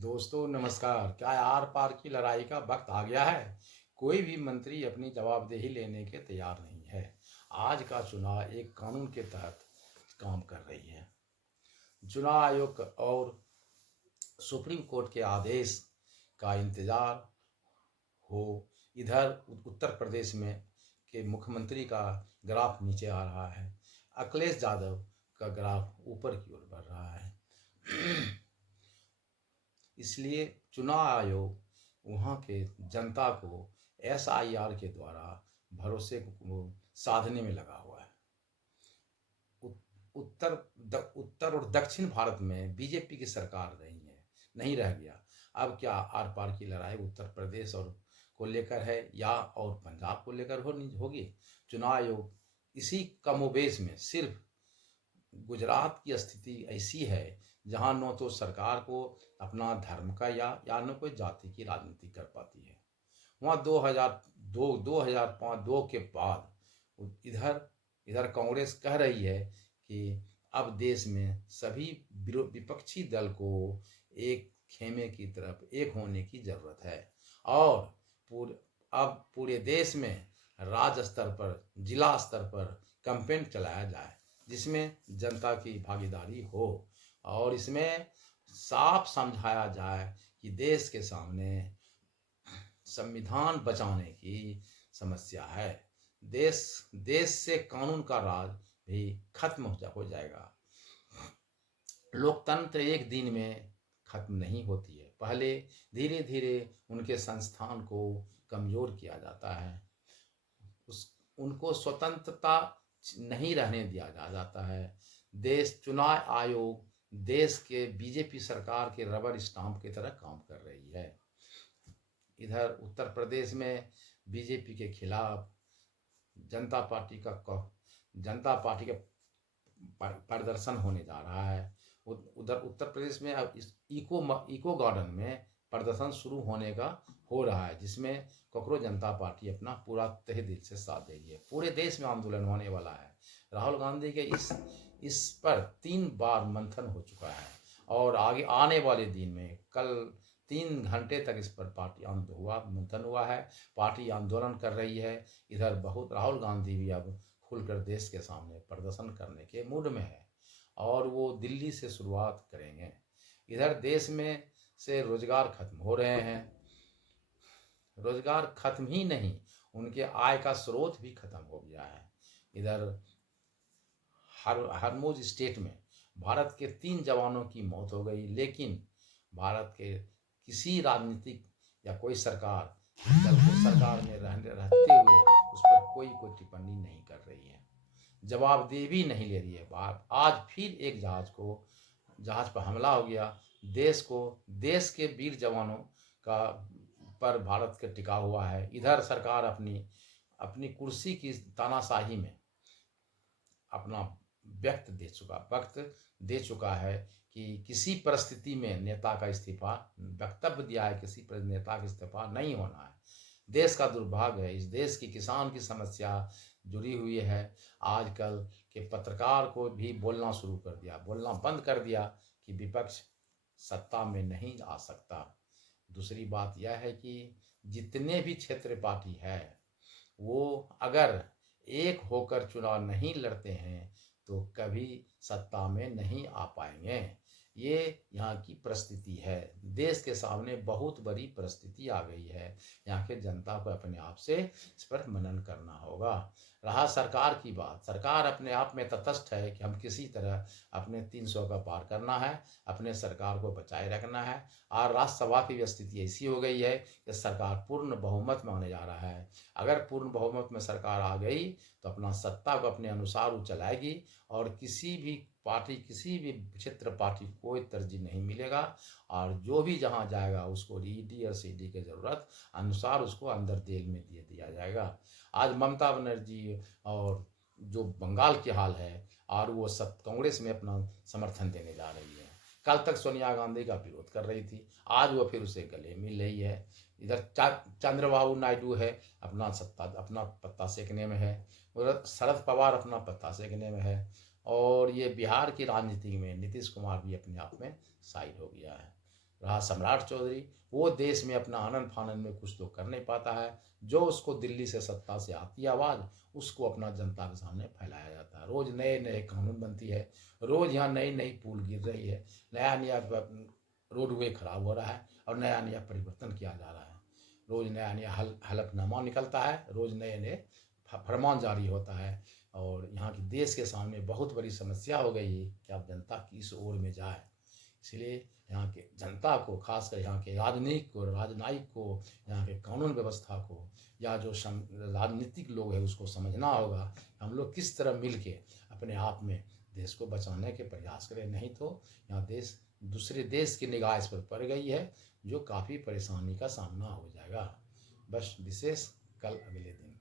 दोस्तों नमस्कार। क्या आर पार की लड़ाई का वक्त आ गया है? कोई भी मंत्री अपनी जवाबदेही लेने के तैयार नहीं है। आज का चुनाव एक कानून के तहत काम कर रही है। चुनाव आयोग और सुप्रीम कोर्ट के आदेश का इंतजार हो। इधर उत्तर प्रदेश में के मुख्यमंत्री का ग्राफ नीचे आ रहा है। अखिलेश यादव का ग्राफ ऊपर की ओर बढ़ रहा है। इसलिए चुनाव आयोग वहाँ के जनता को एसआईआर के द्वारा भरोसे को साधने में लगा हुआ है। उत्तर उत्तर और दक्षिण भारत में बीजेपी की सरकार नहीं रह गया। अब क्या आर पार की लड़ाई उत्तर प्रदेश और को लेकर है या और पंजाब को लेकर होगी। चुनाव आयोग इसी कमोबेश में सिर्फ गुजरात की स्थिति ऐसी है जहां न तो सरकार को अपना धर्म का या न कोई जाति की राजनीति कर पाती है। वहाँ 2002 2005 दो के बाद इधर इधर कांग्रेस कह रही है कि अब देश में सभी विपक्षी दल को एक खेमे की तरफ एक होने की जरूरत है और पूरे अब पूरे देश में राज्य स्तर पर जिला स्तर पर कैंपेन चलाया जाए जिसमें जनता की भागीदारी हो और इसमें साफ समझाया जाए कि देश के सामने संविधान बचाने की समस्या है। देश देश से कानून का राज भी खत्म हो जाएगा। लोकतंत्र एक दिन में खत्म नहीं होती है। पहले धीरे धीरे उनके संस्थान को कमजोर किया जाता है। उस उनको स्वतंत्रता नहीं रहने दिया जाता है। देश चुनाव आयोग देश के बीजेपी सरकार के रबर स्टाम्प की तरह काम कर रही है। इधर उत्तर प्रदेश में बीजेपी के खिलाफ जनता पार्टी का प्रदर्शन होने जा रहा है। उधर उत्तर प्रदेश में अब इस इको गार्डन में प्रदर्शन शुरू होने का हो रहा है जिसमें कॉकरोच जनता पार्टी अपना पूरा तहे दिल से साथ देगी। पूरे देश में आंदोलन होने वाला है। राहुल गांधी के इस पर 3 बार मंथन हो चुका है और आगे आने वाले दिन में कल 3 घंटे तक इस पर पार्टी मंथन हुआ है। पार्टी आंदोलन कर रही है। इधर बहुत राहुल गांधी भी अब खुलकर देश के सामने प्रदर्शन करने के मूड में है और वो दिल्ली से शुरुआत करेंगे। इधर देश में से रोजगार खत्म हो रहे हैं। रोजगार खत्म ही नहीं, उनके आय का स्रोत भी खत्म हो गया है। इधर हरमुज स्टेट में भारत के 3 जवानों की मौत हो गई, लेकिन भारत के किसी राजनीतिक या कोई सरकार दल को सरकार में रहते हुए उस पर कोई टिप्पणी नहीं कर रही है, जवाबदेही भी नहीं ले रही है। आज फिर एक जहाज पर हमला हो गया। देश के वीर जवानों का पर भारत का टिका हुआ है। इधर सरकार अपनी अपनी कुर्सी की तानाशाही में अपना वक्त दे चुका है कि किसी परिस्थिति में नेता का इस्तीफा वक्तव्य दिया है, किसी पर नेता का इस्तीफा नहीं होना है। देश का दुर्भाग्य है। इस देश की किसान की समस्या जुड़ी हुई है। आजकल के पत्रकार को भी बोलना बंद कर दिया कि विपक्ष सत्ता में नहीं आ सकता। दूसरी बात यह है कि जितने भी क्षेत्र पार्टी है वो अगर एक होकर चुनाव नहीं लड़ते हैं तो कभी सत्ता में नहीं आ पाएंगे। ये यहाँ की परिस्थिति है। देश के सामने बहुत बड़ी परिस्थिति आ गई है। यहाँ के जनता को अपने आप से इस पर मनन करना होगा। रहा सरकार की बात, सरकार अपने आप में तटस्थ है कि हम किसी तरह अपने 300 का पार करना है, अपने सरकार को बचाए रखना है। और राज्यसभा की स्थिति ऐसी हो गई है कि सरकार पूर्ण बहुमत में आने जा रहा है। अगर पूर्ण बहुमत में सरकार आ गई तो अपना सत्ता को अपने अनुसार वो चलाएगी और किसी भी क्षेत्र पार्टी को कोई तरजीह नहीं मिलेगा और जो भी जहां जाएगा उसको ईडी और सीडी की जरूरत अनुसार उसको अंदर जेल में दिया जाएगा। आज ममता बनर्जी और जो बंगाल की हाल है और वो सब कांग्रेस में अपना समर्थन देने जा रही है। कल तक सोनिया गांधी का विरोध कर रही थी, आज वो फिर उसे गले मिल रही है। इधर चंद्रबाबू नायडू है अपना पत्ता सेकने में है। उधर शरद पवार अपना पत्ता सेकने में है और ये बिहार की राजनीति में नीतीश कुमार भी अपने आप में साइड हो गया है। रहा सम्राट चौधरी, वो देश में अपना आनंद फानन में कुछ तो कर नहीं पाता है। जो उसको दिल्ली से सत्ता से आती है आवाज़, उसको अपना जनता के सामने फैलाया जाता है। रोज़ नए नए कानून बनती है, रोज़ यहाँ नई नई पुल गिर रही है, नया नया रोडवे खराब हो रहा है और नया नया परिवर्तन किया जा रहा है। रोज़ नया नया हलफनामा निकलता है, रोज़ नए नए फरमान जारी होता है। और यहाँ की देश के सामने बहुत बड़ी समस्या हो गई है कि अब जनता किस ओर में जाए। इसलिए यहाँ के जनता को, खासकर यहाँ के राजनयिक को, राजनयिक को, यहाँ के कानून व्यवस्था को, या जो राजनीतिक लोग हैं उसको समझना होगा हम लोग किस तरह मिल के अपने आप में देश को बचाने के प्रयास करें। नहीं तो यहाँ देश दूसरे देश की निगाह इस पर पड़ गई है, जो काफ़ी परेशानी का सामना हो जाएगा। बस विशेष कल अगले दिन।